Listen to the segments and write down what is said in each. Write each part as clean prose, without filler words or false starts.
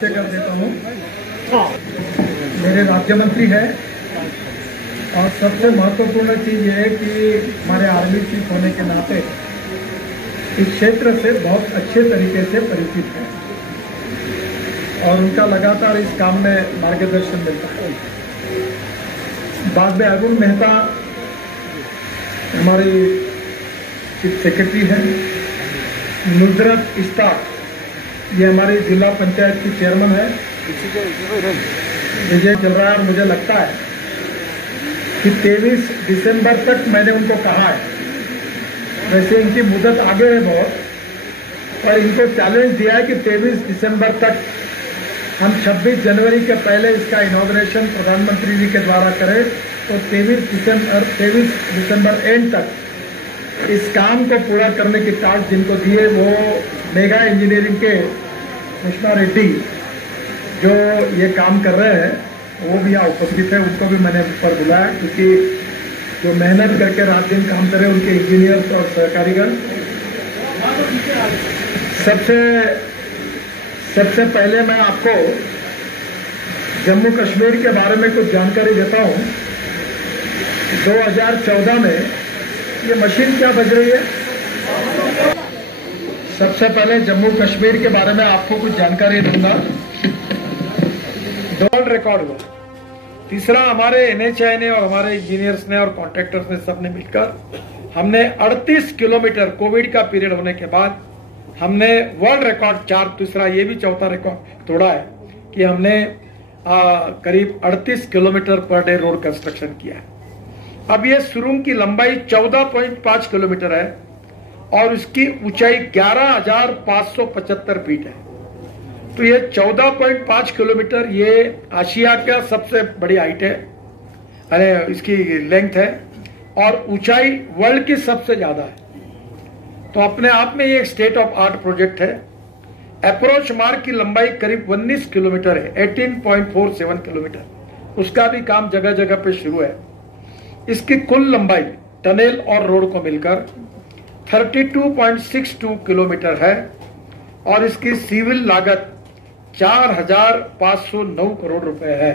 कर देता हूँ। मेरे राज्य मंत्री है और सबसे महत्वपूर्ण चीज ये है कि हमारे आर्मी चीफ होने के नाते इस क्षेत्र से बहुत अच्छे तरीके से परिचित है और उनका लगातार इस काम में मार्गदर्शन मिलता है। बाद में अरुण मेहता हमारी चीफ सेक्रेटरी है। नुजरत इश्ताक ये हमारी जिला पंचायत की चेयरमैन है। विजय चल रहा है और मुझे लगता है कि 23 दिसंबर तक मैंने उनको कहा है, वैसे इनकी मुदत आगे है बहुत, पर इनको चैलेंज दिया है कि 23 दिसंबर तक हम 26 जनवरी के पहले इसका इनॉग्रेशन प्रधानमंत्री जी के द्वारा करें, तो 23 दिसंबर एंड तक इस काम को पूरा करने की टास्क जिनको दिए वो मेगा इंजीनियरिंग के कृष्णा रेड्डी जो ये काम कर रहे हैं वो भी यहाँ उपस्थित है। उनको भी मैंने ऊपर बुलाया क्योंकि जो मेहनत करके रात दिन काम कर रहे हैं उनके इंजीनियर्स और सहकारीगण। सबसे पहले मैं आपको जम्मू कश्मीर के बारे में कुछ जानकारी देता हूँ। 2014 में ये मशीन क्या बज रही है? सबसे पहले जम्मू कश्मीर के बारे में आपको कुछ जानकारी दूंगा। वर्ल्ड रिकॉर्ड हुआ। तीसरा हमारे NHAI ने और हमारे इंजीनियर्स ने और कॉन्ट्रैक्टर्स ने सबने मिलकर हमने 38 किलोमीटर कोविड का पीरियड होने के बाद हमने वर्ल्ड रिकॉर्ड तीसरा ये भी चौथा रिकॉर्ड तोड़ा है कि हमने करीब 38 kilometre per day road construction किया है। अब ये सुरंग की लंबाई 14.5 किलोमीटर है और उसकी ऊंचाई 11,575 फीट है। तो ये 14.5 किलोमीटर ये आशिया का सबसे बड़ी हाइट है, अरे इसकी लेंथ है, और ऊंचाई वर्ल्ड की सबसे ज्यादा है। तो अपने आप में ये एक स्टेट ऑफ आर्ट प्रोजेक्ट है। अप्रोच मार्ग की लंबाई करीब 19 किलोमीटर है, 18.47 किलोमीटर। उसका भी काम जगह जगह पे शुरू है। इसकी कुल लंबाई टनल और रोड को मिलकर 32.62 किलोमीटर है और इसकी सिविल लागत 4,509 करोड़ रुपए है।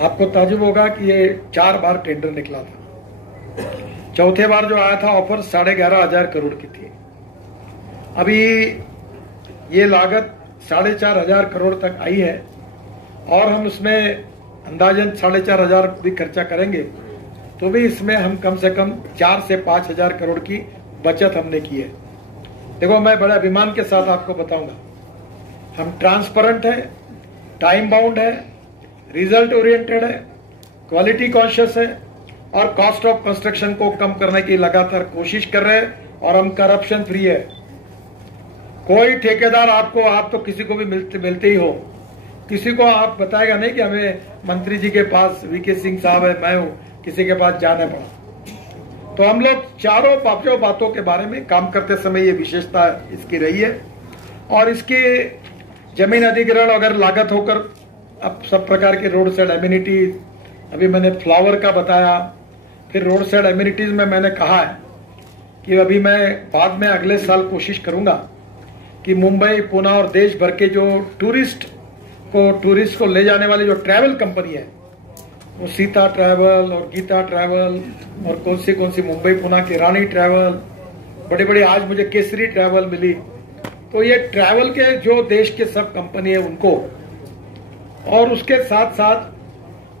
आपको ताजुब होगा कि ये 4 बार टेंडर निकला था। चौथे बार जो आया था ऑफर 11,500 करोड़ की थी। अभी ये लागत 4,500 करोड़ तक आई है और हम उसमें अंदाजन 4,500 भी खर्चा करेंगे तो भी इसमें हम कम से कम 4 से 5,000 करोड़ की बचत हमने की है। देखो, मैं बड़े अभिमान के साथ आपको बताऊंगा, हम ट्रांसपेरेंट है, टाइम बाउंड है, रिजल्ट ओरिएंटेड है, क्वालिटी कॉन्शियस है और कॉस्ट ऑफ कंस्ट्रक्शन को कम करने की लगातार कोशिश कर रहे हैं और हम करप्शन फ्री है। कोई ठेकेदार आपको, आप तो किसी को भी मिलते ही हो, किसी को आप बताएगा नहीं कि हमें मंत्री जी के पास VK सिंह साहब है, मैं हूं, किसी के पास जाना पड़ा। तो हम लोग चारों पांचों बातों के बारे में काम करते समय ये विशेषता इसकी रही है। और इसकी जमीन अधिग्रहण अगर लागत होकर अब सब प्रकार के रोड साइड एमिनिटीज, अभी मैंने फ्लावर का बताया, फिर रोड साइड एमिनिटीज में मैंने कहा है कि अभी मैं बाद में अगले साल कोशिश करूंगा कि मुंबई, पुणे और देश भर के जो टूरिस्ट को ले जाने वाली जो ट्रैवल कंपनी है, वो सीता ट्रैवल और गीता ट्रैवल और कौन सी मुंबई पुणे की रानी ट्रैवल, बड़ी आज मुझे केसरी ट्रैवल मिली। तो ये ट्रैवल के जो देश के सब कंपनी है उनको, और उसके साथ साथ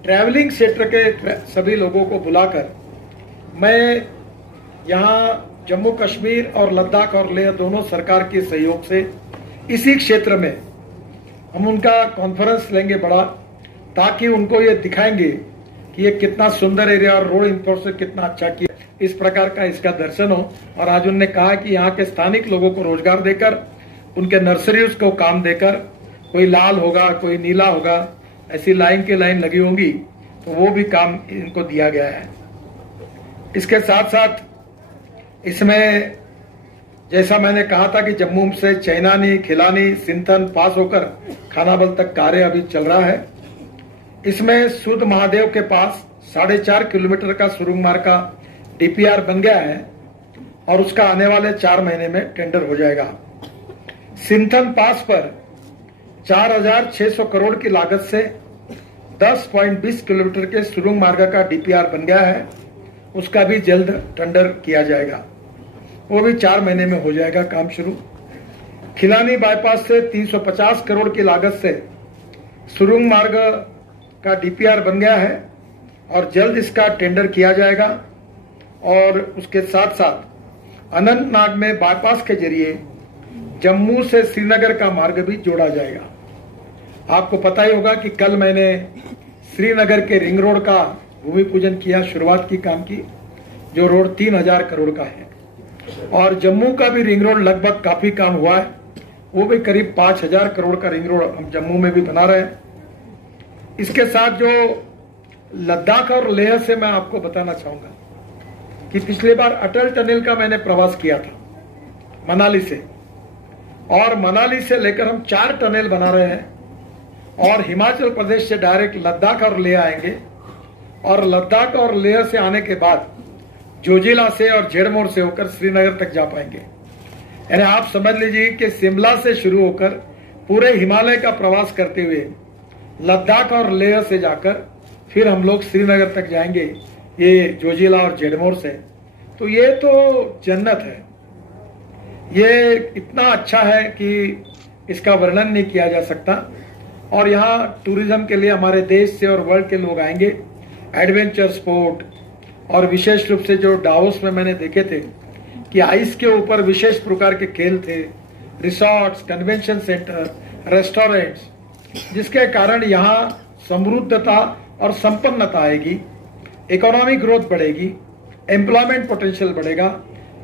ट्रैवलिंग क्षेत्र के सभी लोगों को बुलाकर मैं यहाँ जम्मू कश्मीर और लद्दाख और लेह दोनों सरकार के सहयोग से इसी क्षेत्र में हम उनका कॉन्फ्रेंस लेंगे बड़ा, ताकि उनको ये दिखाएंगे कि ये कितना सुंदर एरिया और रोड इंफ्रास्ट्रक्चर कितना अच्छा किया, इस प्रकार का इसका दर्शन हो। और आज उन्होंने कहा कि यहाँ के स्थानिक लोगों को रोजगार देकर, उनके नर्सरीज को काम देकर, कोई लाल होगा, कोई नीला होगा, ऐसी लाइन की लाइन लगी होंगी, तो वो भी काम इनको दिया गया है। इसके साथ साथ इसमें जैसा मैंने कहा था कि जम्मू से चैनानी, खिलानी, सिंथन पास होकर खानाबल तक कार्य अभी चल रहा है। इसमें सुध महादेव के पास 4.5 किलोमीटर का सुरंग मार्ग का DPR बन गया है और उसका आने वाले 4 महीने में टेंडर हो जाएगा। सिंथन पास पर 4,600 करोड़ की लागत से 10.20 किलोमीटर के सुरंग मार्ग का डीपीआर बन गया है। उसका भी जल्द टेंडर किया जाएगा, वो भी 4 महीने में हो जाएगा काम शुरू। खिलानी बाईपास से 350 करोड़ की लागत से सुरंग मार्ग का डीपीआर बन गया है और जल्द इसका टेंडर किया जाएगा। और उसके साथ साथ अनंतनाग में बाईपास के जरिए जम्मू से श्रीनगर का मार्ग भी जोड़ा जाएगा। आपको पता ही होगा कि कल मैंने श्रीनगर के रिंग रोड का भूमि पूजन किया, शुरुआत की काम की, जो रोड 3000 करोड़ का है। और जम्मू का भी रिंग रोड लगभग काफी काम हुआ है, वो भी करीब 5000 करोड़ का रिंग रोड हम जम्मू में भी बना रहे हैं। इसके साथ जो लद्दाख और लेह से मैं आपको बताना चाहूंगा कि पिछली बार अटल टनल का मैंने प्रवास किया था मनाली से, और मनाली से लेकर हम 4 टनल बना रहे हैं और हिमाचल प्रदेश से डायरेक्ट लद्दाख और लेह आएंगे। और लद्दाख और लेह से आने के बाद जोजिला से और झेड़मोर से होकर श्रीनगर तक जा पाएंगे। यानी आप समझ लीजिए कि शिमला से शुरू होकर पूरे हिमालय का प्रवास करते हुए लद्दाख और लेह से जाकर फिर हम लोग श्रीनगर तक जाएंगे, ये जोजिला और झेड़मोर से। तो ये तो जन्नत है, ये इतना अच्छा है कि इसका वर्णन नहीं किया जा सकता। और यहाँ टूरिज्म के लिए हमारे देश से और वर्ल्ड के लोग आएंगे, एडवेंचर स्पोर्ट, और विशेष रूप से जो डावोस में मैंने देखे थे कि आइस के ऊपर विशेष प्रकार के खेल थे, रिसोर्ट्स, कन्वेंशन सेंटर, रेस्टोरेंट्स, जिसके कारण यहाँ समृद्धता और संपन्नता आएगी, इकोनॉमिक ग्रोथ बढ़ेगी, एम्प्लॉयमेंट पोटेंशियल बढ़ेगा,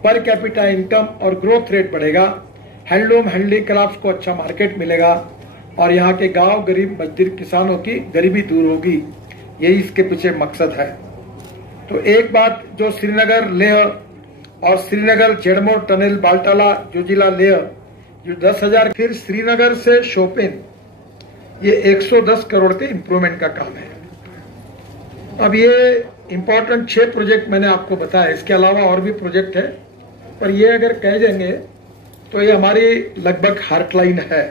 पर कैपिटा इनकम और ग्रोथ रेट बढ़ेगा, हैंडलूम हैंडीक्राफ्ट को अच्छा मार्केट मिलेगा और यहाँ के गांव गरीब मजदूर किसानों की गरीबी दूर होगी। यही इसके पीछे मकसद है। तो एक बात जो श्रीनगर लेह और श्रीनगर झेड़मोर टनल बालटाला जोजिला लेह जो 10,000, फिर श्रीनगर से शोपिन ये 110 करोड़ के इंप्रूवमेंट का काम है। अब ये इंपॉर्टेंट 6 प्रोजेक्ट मैंने आपको बताया, इसके अलावा और भी प्रोजेक्ट है, पर ये अगर कह देंगे तो ये हमारी लगभग हार्टलाइन है।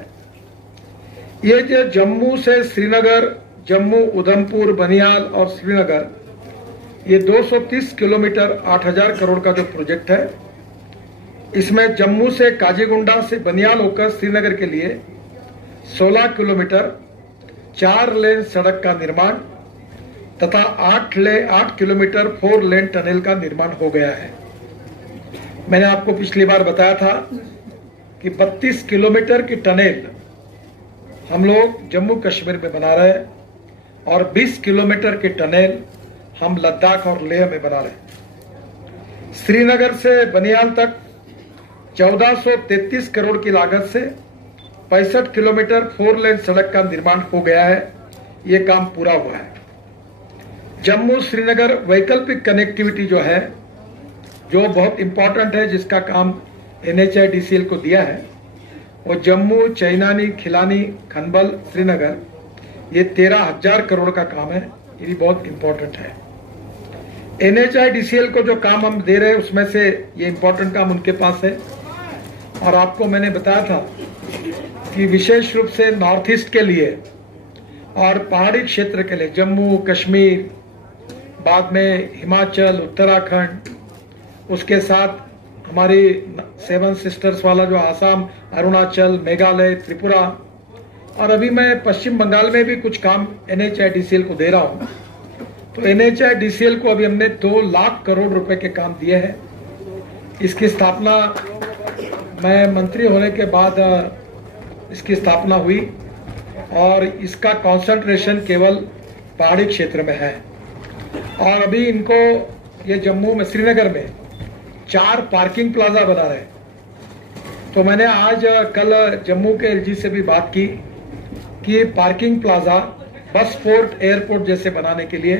ये जो जम्मू से श्रीनगर, जम्मू उधमपुर बनियाल और श्रीनगर, ये 230 किलोमीटर 8,000 करोड़ का जो प्रोजेक्ट है, इसमें जम्मू से काजीगुंडा से बनियाल होकर श्रीनगर के लिए 16 किलोमीटर 4 लेन सड़क का निर्माण तथा 8 किलोमीटर 4 लेन टनल का निर्माण हो गया है। मैंने आपको पिछली बार बताया था कि 32 किलोमीटर की टनल हम लोग जम्मू कश्मीर में बना रहे हैं और 20 किलोमीटर की टनल हम लद्दाख और लेह में बना रहे हैं। श्रीनगर से बनियाल तक 1433 करोड़ की लागत से 65 किलोमीटर 4 लेन सड़क का निर्माण हो गया है, ये काम पूरा हुआ है। जम्मू श्रीनगर वैकल्पिक कनेक्टिविटी जो है, जो बहुत इंपॉर्टेंट है, जिसका काम NHIDCL को दिया है, वो जम्मू चैनानी खिलानी खनबल श्रीनगर, ये 13,000 करोड़ का काम है, ये भी बहुत इंपॉर्टेंट है। NHIDCL को जो काम हम दे रहे हैं उसमें से ये इंपॉर्टेंट काम उनके पास है। और आपको मैंने बताया था कि विशेष रूप से नॉर्थ ईस्ट के लिए और पहाड़ी क्षेत्र के लिए जम्मू कश्मीर, बाद में हिमाचल, उत्तराखंड, उसके साथ हमारी 7 सिस्टर्स वाला जो आसाम, अरुणाचल, मेघालय, त्रिपुरा, और अभी मैं पश्चिम बंगाल में भी कुछ काम NHIDCL को दे रहा हूँ। तो NHIDCL को अभी हमने 2 लाख करोड़ रुपए के काम दिए हैं। इसकी स्थापना, मैं मंत्री होने के बाद इसकी स्थापना हुई और इसका कंसंट्रेशन केवल पहाड़ी क्षेत्र में है। और अभी इनको ये जम्मू में, श्रीनगर में 4 पार्किंग प्लाजा बना रहे हैं। तो मैंने आज कल जम्मू के LG से भी बात की कि parking plaza bus port, airport जैसे बनाने के लिए,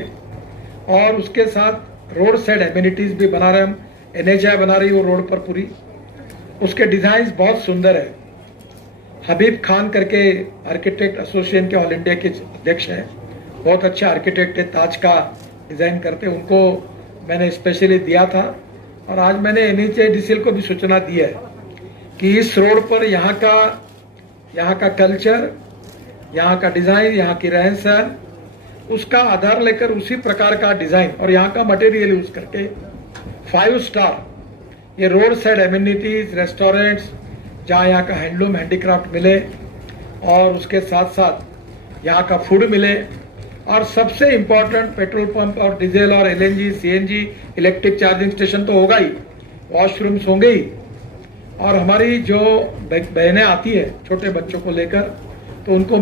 और उसके साथ रोड साइड एमिनिटीज भी बना रहे हम। NHI बना रही वो रोड पर पूरी, उसके डिजाइन बहुत सुंदर है। हबीब खान करके आर्किटेक्ट एसोसिएशन के ऑल इंडिया के अध्यक्ष हैं, बहुत अच्छे आर्किटेक्ट है, ताज का डिजाइन करते, उनको मैंने स्पेशली दिया था। और आज मैंने NHIDCL को भी सूचना दी है कि इस रोड पर यहाँ का कल्चर यहाँ का डिजाइन, यहाँ की रहन सहन, उसका आधार लेकर उसी प्रकार का डिजाइन और यहाँ का मटेरियल यूज करके 5 स्टार ये रोड साइड एमिनिटीज, रेस्टोरेंट्स, जहाँ यहाँ का हैंडलूम हैंडीक्राफ्ट मिले और उसके साथ साथ यहाँ का फूड मिले, और सबसे इंपॉर्टेंट पेट्रोल पंप और डीजल और LNG, CNG, electric charging station तो होगा ही, वॉशरूम्स होंगे ही। और हमारी जो बहनें आती है छोटे बच्चों को लेकर, तो उनको